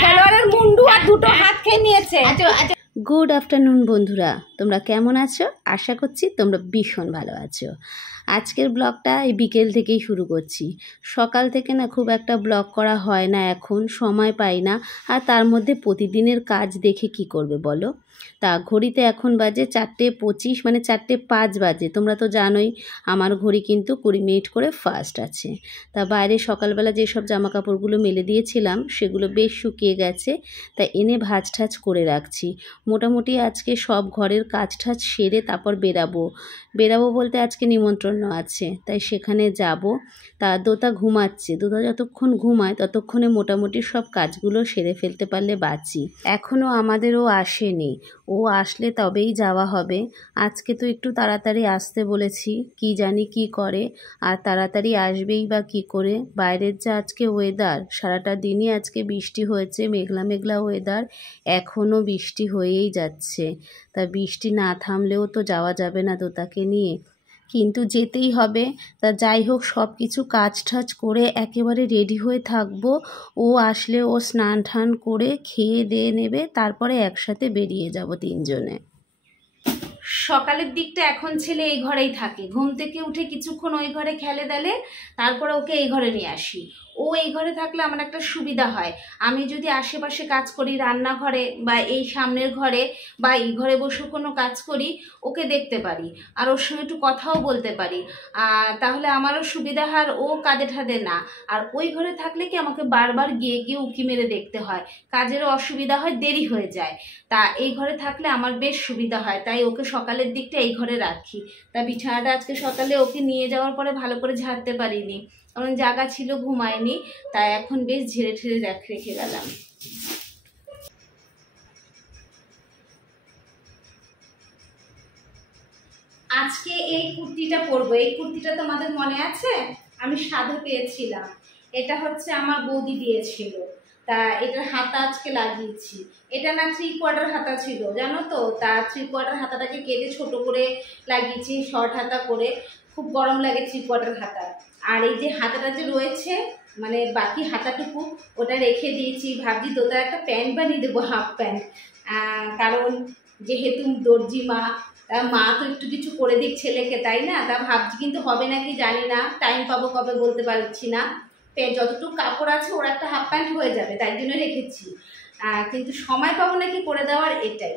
খেলোয়াড়ের মুন্ডু আর দুটো হাত খেয়ে নিয়েছে। গুড আফটারনুন বন্ধুরা, তোমরা কেমন আছো? আশা করছি তোমরা ভীষণ ভালো আছো। আজকের ব্লগটা এই বিকেল থেকেই শুরু করছি। সকাল থেকে না খুব একটা ব্লগ করা হয় না, এখন সময় পাই না। আর তার মধ্যে প্রতিদিনের কাজ দেখে কি করবে বলো? তা ঘড়িতে এখন বাজে 4:25, মানে 4:05 বাজে। তোমরা তো জানোই আমার ঘড়ি কিন্তু 20 মিনিট করে ফাস্ট আছে। তা বাইরে সকালবেলা যেসব জামা কাপড়গুলো মেলে দিয়েছিলাম সেগুলো বেশ শুকিয়ে গেছে, তা এনে ভাঁজ ঠাজ করে রাখছি। মোটামুটি আজকে সব ঘরের কাজ ঠাজ সেরে তারপর বেরাবো বলতে আজকে নিমন্ত্রণ আছে, তাই সেখানে যাব। তা দোতা ঘুমাচ্ছে, দোতা যতক্ষণ ঘুমায় ততক্ষণে মোটামুটি সব কাজগুলো সেরে ফেলতে পারলে বাঁচি। এখনও আমাদেরও আসেনি, ও আসলে তবেই যাওয়া হবে। আজকে তো একটু তাড়াতাড়ি আসতে বলেছি, কি জানি কি করে। আর তাড়াতাড়ি আসবেই বা কি করে? বাইরের যা আজকে ওয়েদার, সারাটা দিনই আজকে বৃষ্টি হয়েছে, মেঘলা মেঘলা ওয়েদার, এখনও বৃষ্টি হয়েই যাচ্ছে। তা বৃষ্টি না থামলেও তো যাওয়া যাবে না দোতাকে নিয়ে, কিন্তু যেতেই হবে। তা যাই হোক, সব কিছু কাজ টাজ করে একেবারে রেডি হয়ে থাকবো। ও আসলে ও স্নান টান করে খেয়ে দিয়ে নেবে, তারপরে একসাথে বেরিয়ে যাব তিনজনে। সকালের দিকটা এখন ছেলে এই ঘরেই থাকে, ঘুম থেকে উঠে কিছুক্ষণ ওই ঘরে খেলে দেলে, তারপরে ওকে এই ঘরে নিয়ে আসি। ও এই ঘরে থাকলে আমার একটা সুবিধা হয়, আমি যদি আশেপাশে কাজ করি রান্নাঘরে বা এই সামনের ঘরে বা এই ঘরে বসে কোনো কাজ করি, ওকে দেখতে পারি আর ওর সঙ্গে একটু কথাও বলতে পারি। তাহলে আমারও সুবিধা হয়, আর ও কাঁধে ঠাদে না। আর ওই ঘরে থাকলে কি আমাকে বারবার গিয়ে গিয়ে উঁকি মেরে দেখতে হয়, কাজেরও অসুবিধা হয়, দেরি হয়ে যায়। তা এই ঘরে থাকলে আমার বেশ সুবিধা হয়, তাই ওকে সকালের দিকটা এই ঘরে রাখি। তা বিছানাটা আজকে সকালে ওকে নিয়ে যাওয়ার পরে ভালো করে ঝাড়তে পারিনি, কারণ জায়গা ছিল, ঘুমায়নি। তাই এখন বেশ ঝেড়ে ঠেড়ে রেখে গেলাম। আজকে এই কুর্তিটা পরবো। এই কুর্তিটা তোমাদের মনে আছে, আমি সাধে পেয়েছিলাম। এটা হচ্ছে আমার বৌদি দিয়েছিল। তা এটার হাতা আজকে লাগিয়েছি। এটা না 3/4 হাতা ছিল, জানো তো। তা 3/4 হাতাটাকে কেটে ছোট করে লাগিয়েছি, শর্ট হাতা করে। খুব গরম লাগে 3/4 হাতা। আর এই যে হাতাটা যে রয়েছে, মানে বাকি হাতাটুকু, ওটা রেখে দিয়েছি। ভাবছি দোতার একটা প্যান্ট বানিয়ে দেবো, হাফ প্যান্ট। কারণ যেহেতু দর্জি মা তো একটু কিছু করে দিক ছেলেকে, তাই না? তা ভাবছি, কিন্তু হবে নাকি জানি না, টাইম পাবো কবে বলতে পারছি না। যতটুকু কাপড় আছে ওর একটা হাফ প্যান্ট হয়ে যাবে, তাই জন্য রেখেছি। কিন্তু সময় পাবো নাকি করে দেওয়ার, এটাই।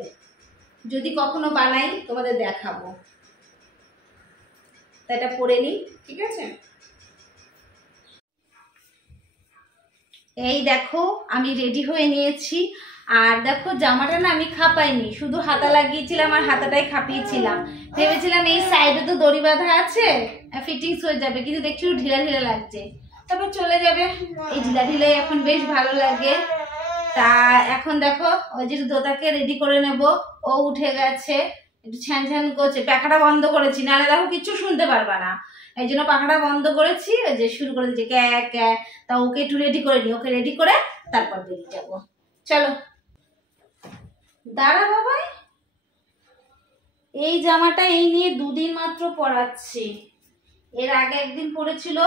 যদি কখনো বানাই তোমাদের দেখাবো। তা এটা পরে নিই, ঠিক আছে? এই দেখো আমি রেডি হয়ে নিয়েছি। আর দেখো জামাটা না আমি খাপাইনি, শুধু হাতা লাগিয়েছিলাম আর হাতাটাই খাপিয়েছিলাম। ভেবেছিলাম এই সাইডে তো দড়ি বাঁধা আছে, ফিটিংস হয়ে যাবে, কিন্তু দেখছি ঢিলা ঢিলা লাগছে। তারপর চলে যাবে, এই ঢিলা ঢিলে এখন বেশ ভালো লাগে। তা এখন দেখো ওই যে দোতাকে রেডি করে নেব। ও উঠে গেছে, একটু ছ্যান ছ্যান করছে। পাখাটা বন্ধ করেছি, নাহলে দেখো কিচ্ছু শুনতে পারবা না, এই জন্য পাখাটা বন্ধ করেছি। ওই যে শুরু করে দিচ্ছে ক্যা ক্যা। তা ওকে একটু রেডি করে নি, ওকে রেডি করে তারপর বেরিয়ে যাবো। চলো। দাঁড়া বাবাই, এই জামাটা এই নিয়ে 2 দিন মাত্র পরাচ্ছি। এর আগে একদিন পরেছিল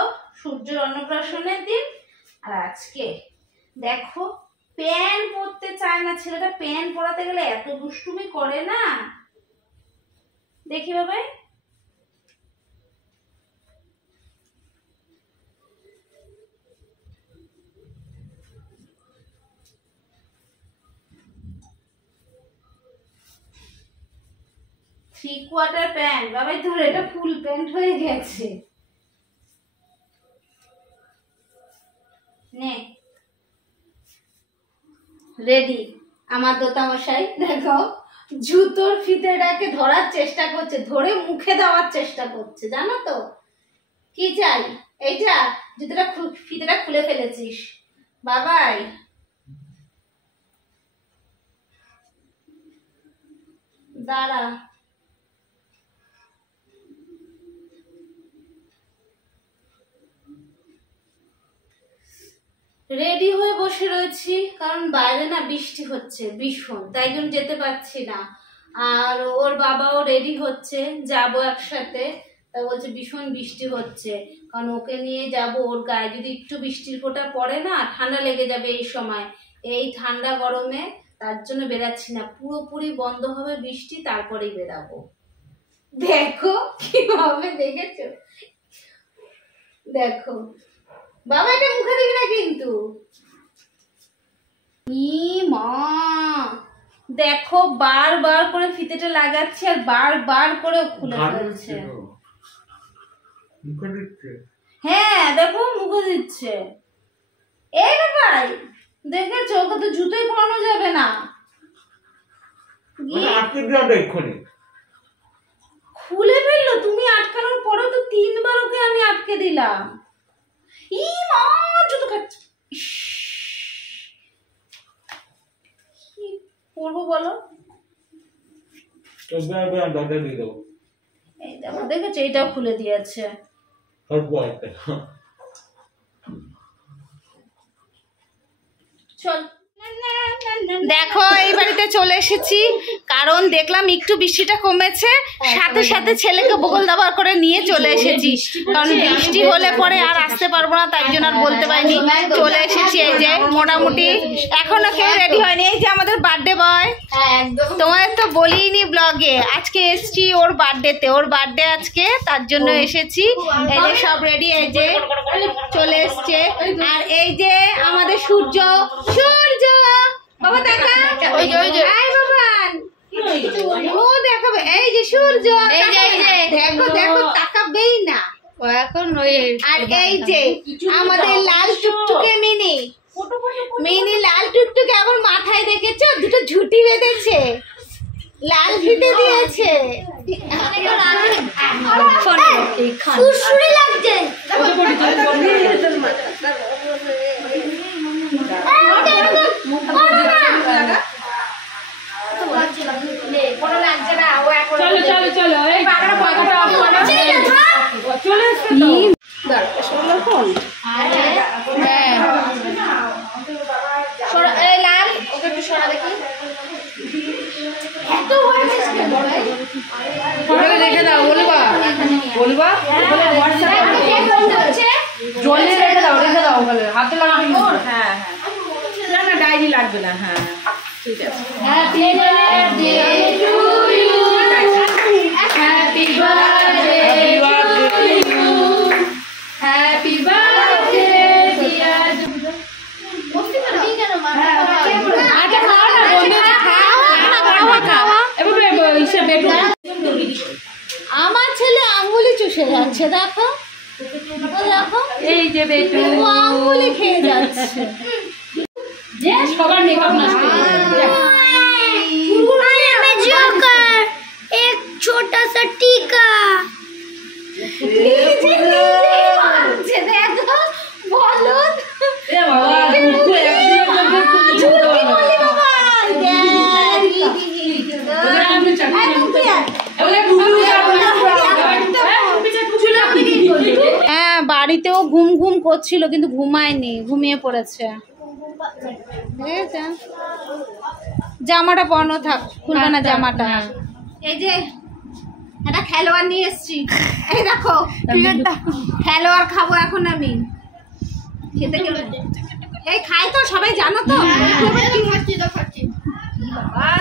সূর্যের অন্নপ্রাশনের দিন, আর আজকে দেখো প্যান্ট পরতে চায় না ছেলেটা। প্যান্ট পরাতে গেলে এত দুষ্টুমি করে না, দেখি বাবাই। থ্রি কোয়ার্টার প্যান্ট বাবাই, ধর এটা ফুল প্যান্ট হয়ে গেছে। নে রেডি আমার দোতা মশাই। দেখো জুতোর ফিতেটাকে ধরার চেষ্টা করছে, ধরে মুখে দেওয়ার চেষ্টা করছে, জানো তো। কি চাই? এইটা জুতোটা ফিতেটা খুলে ফেলেছিস বাবাই। দাঁড়া, রেডি হয়ে বসে রয়েছি, কারণ বাইরে না বৃষ্টি হচ্ছে ভীষণ, তাই জন্য যেতে পারছি না। আর ওর বাবাও রেডি হচ্ছে, যাবো একসাথে। তা বলছে ভীষণ বৃষ্টি হচ্ছে, কারণ ওকে নিয়ে যাব। ওর গায়ে যদি একটু বৃষ্টির ফোঁটা পড়ে না, ঠান্ডা লেগে যাবে এই সময়। এই ঠান্ডা গরমে, তার জন্য বেরাচ্ছি না। পুরোপুরি বন্ধ হবে বৃষ্টি, তারপরেই বেরাবো। দেখো কিভাবে, দেখেছো? দেখো বাবা, এটা মুখে দিবি না কিন্তু। মা দেখো, বারবার করে ফিতেটা লাগাচ্ছে আর বারবার করে খুলে ফেলছে। হ্যাঁ দেখো, মুখে দিচ্ছে। এই ব্যাপার দেখেছো, ওকে তো জুতোই পরানো যাবে না। খুলে ফেললো। তুমি আটকানোর পরেও তো 3 বার ওকে আমি আটকে দিলাম। মা জুতো খাচ্ছে। কি করবো বলো? দেখেছো, এইটাও খুলে দিয়েছে। চল দেখো, এই বাড়িতে চলে এসেছি কারণ দেখলাম একটু বৃষ্টিটা কমেছে, সাথে সাথে ছেলেকে বগল দাবার করে নিয়ে চলে এসেছি। কারণ বৃষ্টি হলে পরে আর আসতে পারবো না, তাই জন্য আর বলতে পারিনি। চলে এসেছি। এই যে মোটামুটি এখনো কেউ রেডি হয়নি। এই যে আমাদের বার্থডে বয়, তোমাদের তো বলিনি ব্লগে, আজকে এসেছি ওর বার্থডেতে। ওর বার্থডে আজকে, তার জন্য এসেছি। এই যে সব রেডি, এই যে চলে এসছে। আর এই যে আমাদের সূর্য, সূর্য বাবা দেখা, ওই যে আই বাবান, ও দেখাবে। এই যে সূর্য, এই যে দেখো দেখো, তাকাবেই না ও এখন। আর এই যে আমাদের লাল টুকটুকে মিনি, মিনি লাল টুকটুকে আবার মাথায় দেখেছো, দুটো ঝুটি বেঁধেছে, লাল ফিতে দিয়েছে। সুরসুরি লাগছে। রেখে দাও, বলবা বলবা জলে রেখে দাও, রেখে দাও ওখানে, হাতে লাগাবি। হ্যাঁ হ্যাঁ, না ডায়েরি লাগবে না। হ্যাঁ ঠিক আছে। Happy birthday to you, happy birthday to you, happy birthday dear. আচ্ছা খাও না বন্ধু, খাওয়া আমার ছেলে আঙ্গুলি চুষে যাচ্ছে, দেখো দেখো, এই যে বেটু আঙ্গুলি খেয়ে যাচ্ছে। সবার মেকআপ নষ্ট एक छोटा सा टीका। দেখো বলো, হ্যাঁ বাড়িতেও ঘুম ঘুম করছিল কিন্তু ঘুমায়নি, ঘুমিয়ে পড়েছে। ঠিক আছে, জামাটা পরানো থাক, খুলবে না জামাটা। এই যে একটা খেলোয়াড় নিয়ে এসছি, এই দেখো খেলোয়াড় খাবো এখন আমি। খেতে এই খাই তো সবাই জানো তো।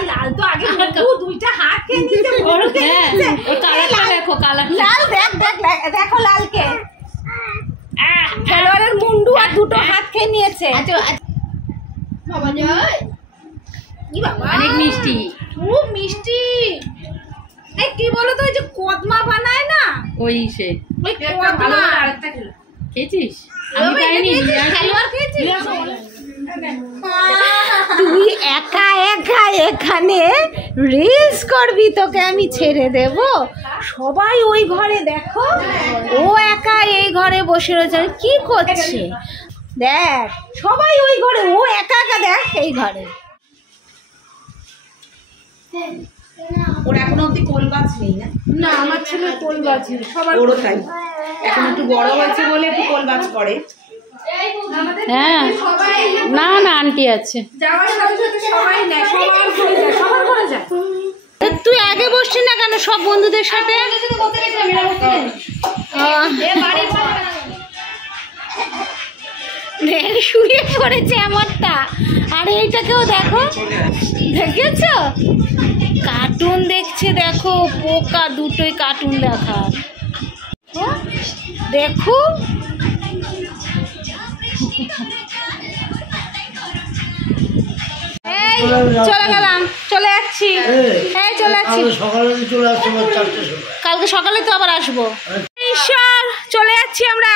লাল তো আগে দুইটা হাত খেয়ে নিতে বড় দেখো, লাল দেখ দেখ দেখো লালকে, খেলোয়াড়ের মুন্ডু আর দুটো হাত খেয়ে নিয়েছে। অনেক মিষ্টি, খুব মিষ্টি। এই কি বলতো, ওই যে কদমা বানায় না, ওই সে ওই কদমা। খেয়েছিস? আমি খাইনি। খেলোয়াড় খেয়েছিস? তুই একা একা এখানে রিলস করবি, তোকে আমি ছেড়ে দেব? সবাই ওই ঘরে, দেখো ও একা এই ঘরে বসে রয়েছে, কি করছে দেখ, সবাই ওই ঘরে, ও একা একা দেখ এই ঘরে। ওর এখনো অব্দি কোল বাজ নেই না? না আমার ছেলে কোল বাজে, সবার ওরও তাই, এখন একটু বড় হয়েছে বলে একটু কোল বাজ করে। হ্যাঁ না না আন্টি আছে। যাওয়ার সাথে সাথে সবাই নেয়, সবার ঘরে যায়, সবার ঘরে যায়। তুই আগে বসছি না কেন সব বন্ধুদের সাথে? শুয়ে পড়েছে আমারটা। আর এইটাকেও দেখো, দেখেছো কার্টুন দেখছে, দেখো পোকা দুটোই কার্টুন দেখার। দেখো এই চলে গেলাম, চলে যাচ্ছি, এই চলে যাচ্ছি, কালকে সকালে তো আবার আসবো। ঈশ্বর, চলে যাচ্ছি আমরা,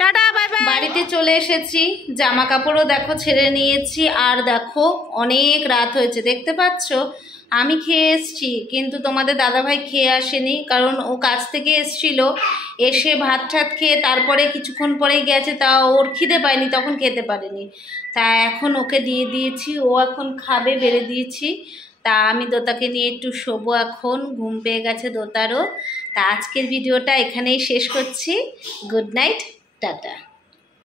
টাটা বাই বাই। বাড়িতে চলে এসেছি, জামা কাপড়ও দেখো ছেড়ে নিয়েছি। আর দেখো অনেক রাত হয়েছে, দেখতে পাচ্ছ। আমি খেয়ে এসছি, কিন্তু তোমাদের দাদাভাই খেয়ে আসেনি, কারণ ও কাজ থেকে এসছিল, এসে ভাত ঠাত খেয়ে তারপরে কিছুক্ষণ পরেই গেছে, তা ওর খিদে পায়নি, তখন খেতে পারেনি। তা এখন ওকে দিয়ে দিয়েছি, ও এখন খাবে, বেড়ে দিয়েছি। তা আমি দোতাকে নিয়ে একটু শোবো, এখন ঘুম পেয়ে গেছে দোতারও। তা আজকের ভিডিওটা এখানেই শেষ করছি। Good night, tata.